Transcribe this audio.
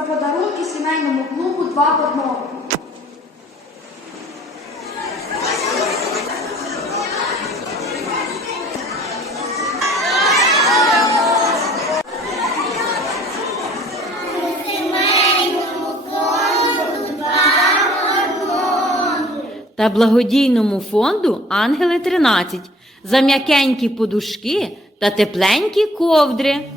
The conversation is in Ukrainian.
про подарунки сімейному клубу два в одному. Та благодійному фонду Ангели 13 за м'якенькі подушки та тепленькі ковдри.